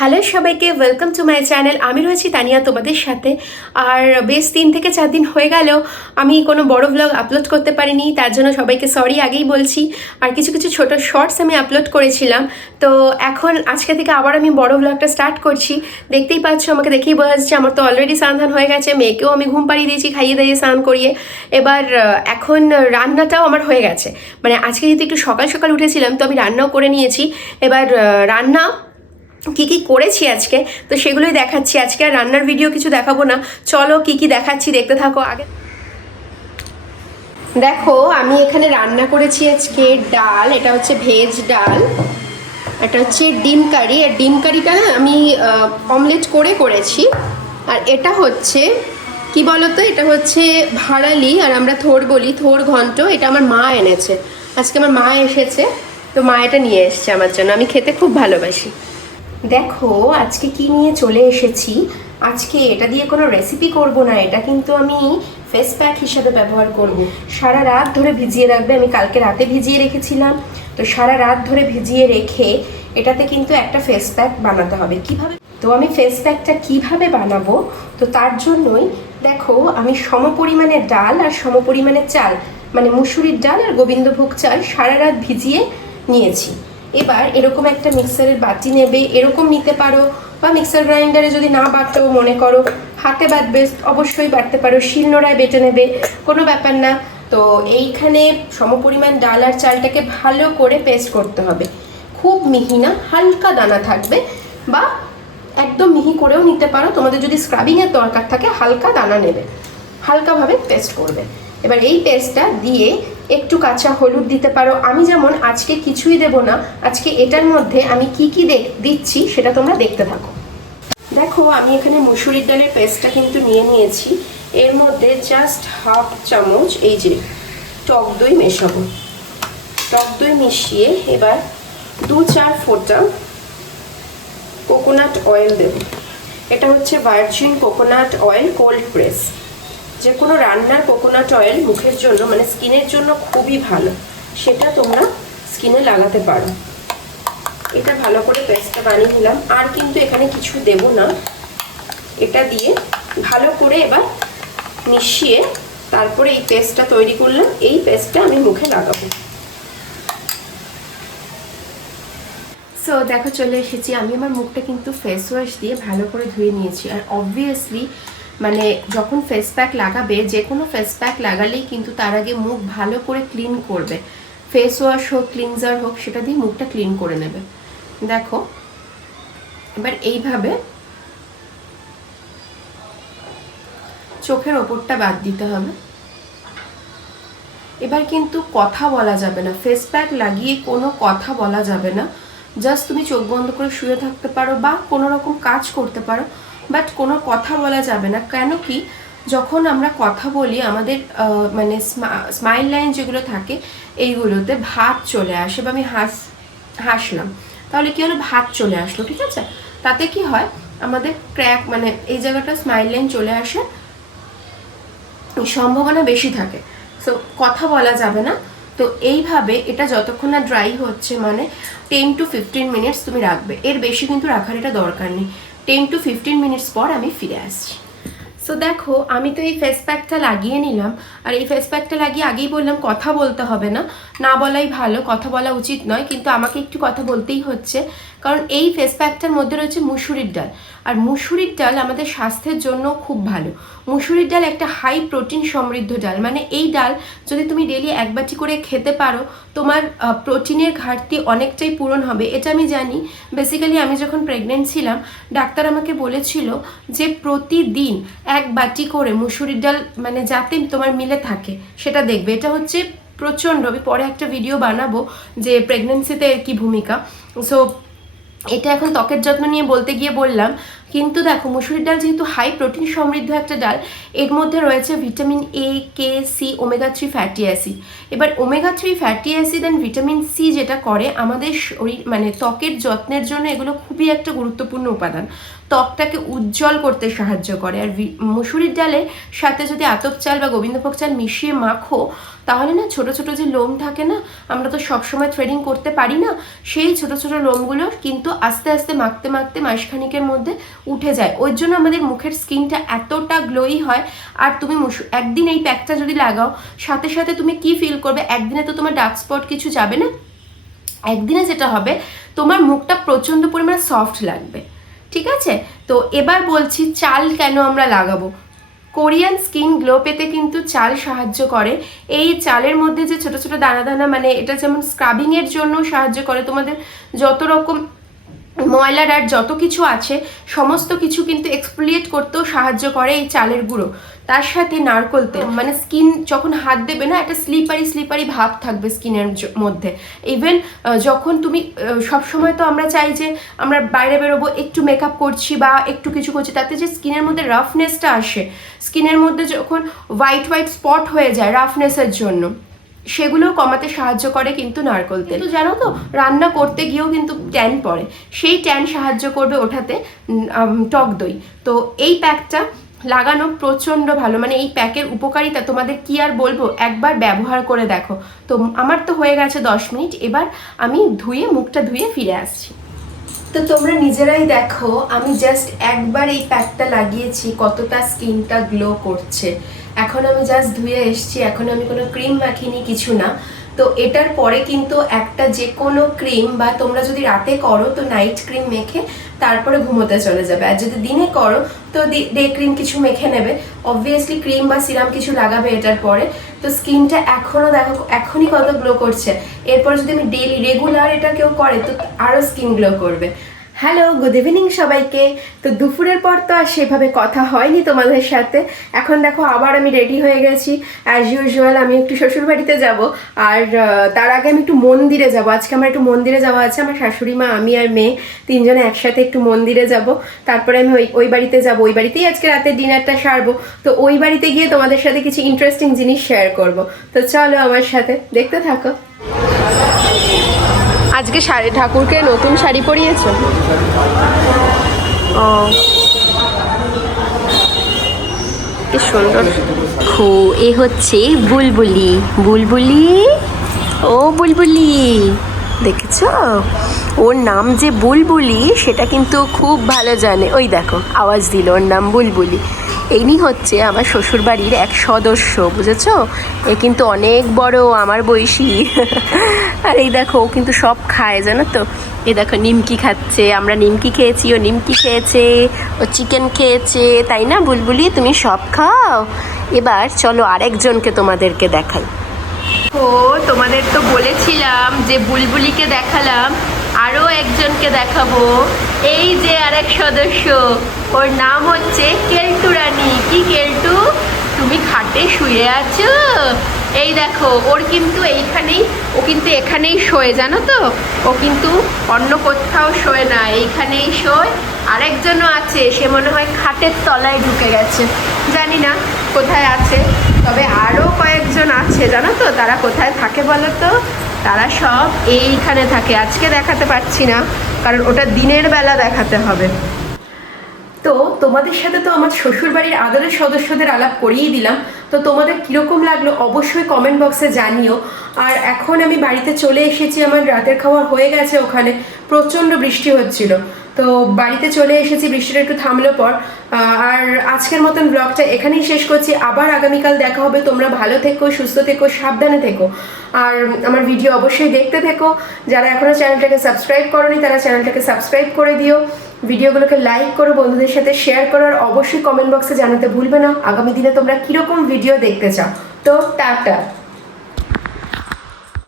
Hello সবাইকে, welcome to my channel. আমি রয়েছি তানিয়া তোমাদের সাথে। আর বেশ 3 থেকে 4 দিন হয়ে গেল আমি কোনো বড় ব্লগ আপলোড করতে পারিনি, তার জন্য সবাইকে সরি আগেই বলছি। আর কিছু কিছু ছোট শর্টস আমি আপলোড করেছিলাম, তো এখন আজকে থেকে আবার আমি বড় ব্লগটা স্টার্ট করছি। দেখতেই পাচ্ছ, আমাকে দেখেই বোঝা যাচ্ছে আমার তো অলরেডি স্নান ধান হয়ে গেছে। মেয়েকেও আমি ঘুম পাড়িয়ে দিয়েছি, খাইয়ে দাইয়ে স্নান করিয়ে। এবার এখন রান্নাটাও আমার হয়ে গেছে। মানে আজকে যেহেতু একটু সকাল সকাল উঠেছিলাম, তো আমি রান্নাও করে নিয়েছি। এবার রান্না কি কি করেছি আজকে, তো সেগুলোই দেখাচ্ছি। আজকে আর রান্নার ভিডিও কিছু দেখাবো না, চলো কি কি দেখাচ্ছি দেখতে থাকো। আগে দেখো, আমি এখানে রান্না করেছি আজকে ডাল, এটা হচ্ছে ভেজ ডাল। এটা হচ্ছে ডিম কারি, আর ডিম কারিটা না আমি অমলেট করে করেছি। আর এটা হচ্ছে কি বলতো, এটা হচ্ছে ভাড়ালি, আর আমরা থোড় বলি, থোড় ঘন্ট। এটা আমার মা এনেছে, আজকে আমার মা এসেছে, তো মা এটা নিয়ে এসছে আমার জন্য। আমি খেতে খুব ভালোবাসি। দেখো আজকে কি নিয়ে চলে এসেছি। আজকে এটা দিয়ে কোনো রেসিপি করব না, এটা কিন্তু আমি ফেস প্যাক হিসাবে ব্যবহার করব। সারা রাত ধরে ভিজিয়ে রাখবে, আমি কালকে রাতে ভিজিয়ে রেখেছিলাম, তো সারা রাত ধরে ভিজিয়ে রেখে এটাতে কিন্তু একটা ফেস প্যাক বানাতে হবে। কিভাবে, তো আমি ফেস প্যাকটা কিভাবে বানাবো, তো তার জন্যই দেখো আমি সমপরিমাণে ডাল আর সমপরিমাণে চাল, মানে মুসুরির ডাল আর গোবিন্দভোগ চাল সারা রাত ভিজিয়ে নিয়েছি। এবার এরকম একটা মিক্সারের বাটি নেবে, এরকম নিতে পারো, বা মিক্সার গ্রাইন্ডারে যদি না বাটো মনে করো হাতে বাটবে, অবশ্যই বাটতে পারো, শিলনোড়ায় বেটে নেবে, কোনো ব্যাপার না। তো এইখানে সমপরিমাণ ডাল আর চালটাকে ভালো করে পেস্ট করতে হবে। খুব মিহি না, হালকা দানা থাকবে, বা একদম মিহি করেও নিতে পারো। তোমাদের যদি স্ক্রাবিংয়ের দরকার থাকে হালকা দানা নেবে, হালকাভাবে পেস্ট করবে। এবার এই পেস্টটা দিয়ে একটু কাঁচা হলুদ দিতে পারো। আমি যেমন আজকে কিছুই দেব না, আজকে এটার মধ্যে আমি কি কি দিচ্ছি সেটা তোমরা দেখতে থাকো। দেখো আমি এখানে মুসুরির ডালের পেস্টটা কিন্তু নিয়ে নিয়েছি। এর মধ্যে জাস্ট হাফ চামচ এই যে টক দই মেশাবো। টক দই মিশিয়ে এবার 2-4 ফোঁটা কোকোনাট অয়েল দেব। এটা হচ্ছে virgin coconut oil, cold press. যে কোনো রান্নার কোকোনাট অয়েল মুখের জন্য, মানে স্কিনের জন্য খুবই ভালো, সেটা তোমরা স্কিনে লাগাতে পারো। এটা ভালো করে পেস্টটা বানিয়ে নিলাম, আর কিন্তু এখানে কিছু দেব না। এটা দিয়ে ভালো করে এবার মিশিয়ে তারপরে এই পেস্টটা তৈরি করলাম, এই পেস্টটা আমি মুখে লাগাবো। সো দেখো চলে এসেছি। আমি আমার মুখটা কিন্তু ফেস ওয়াশ দিয়ে ভালো করে ধুয়ে নিয়েছি। আর অবভিয়াসলি মানে যখন ফেস প্যাক লাগাবে, যে কোনো ফেস প্যাক লাগালেই কিন্তু তার আগে মুখ ভালো করে ক্লিন করবে। ফেস ওয়াশ হোক, ক্লিনজার হোক, সেটা দিয়ে মুখটা ক্লিন করে নেবে। দেখো এবার এইভাবে চোখের ওপরটা বাদ দিতে হবে। এবার কিন্তু কথা বলা যাবে না, ফেস প্যাক লাগিয়ে কোনো কথা বলা যাবে না। জাস্ট তুমি চোখ বন্ধ করে শুয়ে থাকতে পারো বা কোনো রকম কাজ করতে পারো, বাট কোনো কথা বলা যাবে না। কেন কি, যখন আমরা কথা বলি আমাদের মানে স্মাইল লাইন যেগুলো থাকে এইগুলোতে ভাত চলে আসে, বা আমি হাসলাম, তাহলে কি হলো, ভাত চলে আসলো, ঠিক আছে। তাতে কি হয়, আমাদের ক্র্যাক মানে এই জায়গাটা স্মাইল লাইন চলে আসে, সম্ভাবনা বেশি থাকে। সো কথা বলা যাবে না। তো এইভাবে এটা যতক্ষণ না ড্রাই হচ্ছে, মানে 10 to 15 মিনিটস তুমি রাখবে, এর বেশি কিন্তু রাখার এটা দরকার নেই। 10 to 15 মিনিটস পর আমি ফিরে আসছি। সো দেখো আমি তো এই ফেস প্যাকটা লাগিয়ে নিলাম। আর এই ফেস প্যাকটা লাগিয়ে আগেই বললাম কথা বলতে হবে না, না বলাই ভালো, কথা বলা উচিত নয়, কিন্তু আমাকে একটু কথা বলতেই হচ্ছে, কারণ এই ফেস প্যাকটার মধ্যে রয়েছে মুসুরির ডাল। আর মুসুরির ডাল আমাদের স্বাস্থ্যের জন্য খুব ভালো। মুসুরির ডাল একটা হাই প্রোটিন সমৃদ্ধ ডাল, মানে এই ডাল যদি তুমি ডেলি 1 বাটি করে খেতে পারো, তোমার প্রোটিনের ঘাটতি অনেকটাই পূরণ হবে। এটা আমি জানি। বেসিক্যালি আমি যখন প্রেগনেন্ট ছিলাম, ডাক্তার আমাকে বলেছিল যে প্রতিদিন 1 বাটি করে মুসুরির ডাল মানে যাতে তোমার মিলে থাকে সেটা দেখবে। এটা হচ্ছে প্রচণ্ড, আমি পরে একটা ভিডিও বানাবো যে প্রেগনেন্সিতে এর কি ভূমিকা। সো এটা এখন ত্বকের যত্ন নিয়ে বলতে গিয়ে বললাম, কিন্তু দেখো মুসুরির ডাল যেহেতু হাই প্রোটিন সমৃদ্ধ একটা ডাল, এর মধ্যে রয়েছে vitamin A, K, C, omega 3 fatty acid. এবার omega 3 fatty acid and vitamin C যেটা করে আমাদের শরীর মানে ত্বকের যত্নের জন্য এগুলো খুবই একটা গুরুত্বপূর্ণ উপাদান, ত্বকটাকে উজ্জ্বল করতে সাহায্য করে। আর মুসুরির ডালের সাথে যদি আতপ চাল বা গোবিন্দভোগ চাল মিশিয়ে মাখো, তাহলে না ছোট ছোট যে লোম থাকে না, আমরা তো সবসময় থ্রেডিং করতে পারি না, সেই ছোট ছোট লোমগুলো কিন্তু আস্তে আস্তে মাখতে মাখতে মাসখানিকের মধ্যে উঠে যায়। ওই জন্য আমাদের মুখের স্কিনটা এতটা গ্লোই হয়। আর তুমি একদিন এই প্যাকটা যদি লাগাও, সাথে সাথে তুমি কি ফিল করবে, একদিনে তো তোমার ডার্ক স্পট কিছু যাবে না, একদিনে যেটা হবে তোমার মুখটা প্রচণ্ড পরিমাণে সফট লাগবে। ঠিক আছে, তো এবার বলছি চাল কেন আমরা লাগাবো। কোরিয়ান স্কিন গ্লো পেতে কিন্তু চাল সাহায্য করে। এই চালের মধ্যে যে ছোট ছোট দানা দানা, মানে এটা যেমন স্ক্রাবিংয়ের জন্য সাহায্য করে, তোমাদের যত রকম ময়লার আর যত কিছু আছে সমস্ত কিছু কিন্তু এক্সফোলিয়েট করতেও সাহায্য করে এই চালের গুঁড়ো। তার সাথে নারকোল তেল, মানে স্কিন যখন হাত দেবে না একটা স্লিপারি ভাব থাকবে স্কিনের মধ্যে। ইভেন যখন তুমি সবসময় তো আমরা চাই যে আমরা বাইরে বেরোবো, একটু মেকআপ করছি বা একটু কিছু করছি, তাতে যে স্কিনের মধ্যে রাফনেসটা আসে, স্কিনের মধ্যে যখন হোয়াইট স্পট হয়ে যায় রাফনেসের জন্য, সেগুলোও কমাতে সাহায্য করে কিন্তু নারকেল তেল। তো জানো তো রান্না করতে গিয়েও কিন্তু ট্যান পড়ে, সেই ট্যান সাহায্য করবে ওঠাতে টক দই। তো এই প্যাকটা লাগানো প্রচণ্ড ভালো, মানে এই প্যাকের উপকারিতা তোমাদের কি আর বলবো, একবার ব্যবহার করে দেখো। তো আমার তো হয়ে গেছে 10 মিনিট, এবার আমি মুখটা ধুয়ে ফিরে আসছি। তো তোমরা নিজেরাই দেখো আমি জাস্ট একবার এই প্যাকটা লাগিয়েছি কতটা স্কিনটা গ্লো করছে। এখন আমি জাস্ট ধুয়ে এসছি, এখন আমি কোনো ক্রিম মাখিনি, কিছু না। তো এটার পরে কিন্তু একটা যে কোনো ক্রিম, বা তোমরা যদি রাতে করো তো নাইট ক্রিম মেখে তারপরে ঘুমোতে চলে যাবে, আর যদি দিনে করো তো ডে ক্রিম কিছু মেখে নেবে। অবভিয়াসলি ক্রিম বা সিরাম কিছু লাগাবে এটার পরে। তো স্কিনটা এখনও দেখো এখনই কত গ্লো করছে, এরপর যদি আমি ডেইলি রেগুলার এটা কেউ করে তো আরও স্কিন গ্লো করবে। হ্যালো, গুড ইভিনিং সবাইকে। তো দুপুরের পর তো আর সেভাবে কথা হয়নি তোমাদের সাথে। এখন দেখো আবার আমি রেডি হয়ে গেছি অ্যাজ ইউজুয়াল। আমি একটু শ্বশুরবাড়িতে যাব, আর তার আগে আমি একটু মন্দিরে যাব। আজকে আমার একটু মন্দিরে যাওয়া আছে, আমার শাশুড়ি মা, আমি আর মেয়ে তিনজনে একসাথে একটু মন্দিরে যাব। তারপরে আমি ওই বাড়িতে যাব, ওই বাড়িতেই আজকে রাতের ডিনারটা সারবো। তো ওই বাড়িতে গিয়ে তোমাদের সাথে কিছু ইন্টারেস্টিং জিনিস শেয়ার করব। তো চলো আমার সাথে দেখতে থাকো। আজকে ঠাকুরকে নতুন শাড়ি পরিয়েছো? ও কি সুন্দর। এ হচ্ছে বুলবুলি। ও বুলবুলি, দেখেছো ওর নাম যে বুলবুলি সেটা কিন্তু খুব ভালো জানে। ওই দেখো আওয়াজ দিল, ওর নাম বুলবুলি। ইনি হচ্ছে আমার শ্বশুরবাড়ির এক সদস্য, বুঝেছো? এ কিন্তু অনেক বড়, আমার বয়সী। আর এই দেখো ও কিন্তু সব খায়, জানো তো। এই দেখো নিমকি খাচ্ছে, আমরা নিমকি খেয়েছি, ও নিমকি খেয়েছে, ও চিকেন খেয়েছে, তাই না বুলবুলি? তুমি সব খাও। এবার চলো আরেকজনকে তোমাদেরকে দেখাই। তোমাদের তো বলেছিলাম যে বুলবুলিকে দেখালাম, আরও একজনকে দেখাবো। এই যে আরেক সদস্য, ওর নাম হচ্ছে কেলটু রানী। কি কেলটু, তুমি খাটে শুয়ে আছো? এই দেখো ও কিন্তু এখানেই শোয়, জানো তো। ও কিন্তু অন্য কোথাও শোয় না, এইখানেই শোয়। আরেকজনও আছে, সে মনে হয় খাটের তলায় ঢুকে গেছে, জানি না কোথায় আছে। তবে আরও কয়েকজন আছে, জানো তো। তারা কোথায় থাকে বলো তো? তারা সব এইখানে থাকে। আজকে দেখাতে পারছি না, কারণ ওটা দিনের বেলা দেখাতে হবে। তো তোমাদের সাথে তো আমার শ্বশুরবাড়ির আদরের সদস্যদের আলাপ করিয়ে দিলাম। তো তোমাদের কীরকম লাগলো অবশ্যই কমেন্ট বক্সে জানিও। আর এখন আমি বাড়িতে চলে এসেছি, আমার রাতের খাওয়া হয়ে গেছে। ওখানে প্রচণ্ড বৃষ্টি হচ্ছিল, তো বাড়িতে চলে এসেছি, বৃষ্টিটা একটু থামলো পর। আর আজকের মতন ব্লগটা এখানেই শেষ করছি। আবার আগামীকাল দেখা হবে। তোমরা ভালো থেকো, সুস্থ থেকো, সাবধানে থেকো, আর আমার ভিডিও অবশ্যই দেখতে থেকো। যারা এখনও চ্যানেলটাকে সাবস্ক্রাইব করোনি তারা চ্যানেলটাকে সাবস্ক্রাইব করে দিও, ভিডিওগুলোকে লাইক করো, বন্ধুদের সাথে শেয়ার করো, আর অবশ্যই কমেন্ট বক্সে জানাতে ভুলবে না আগামী দিনে তোমরা কীরকম ভিডিও দেখতে চাও। তো টাটা।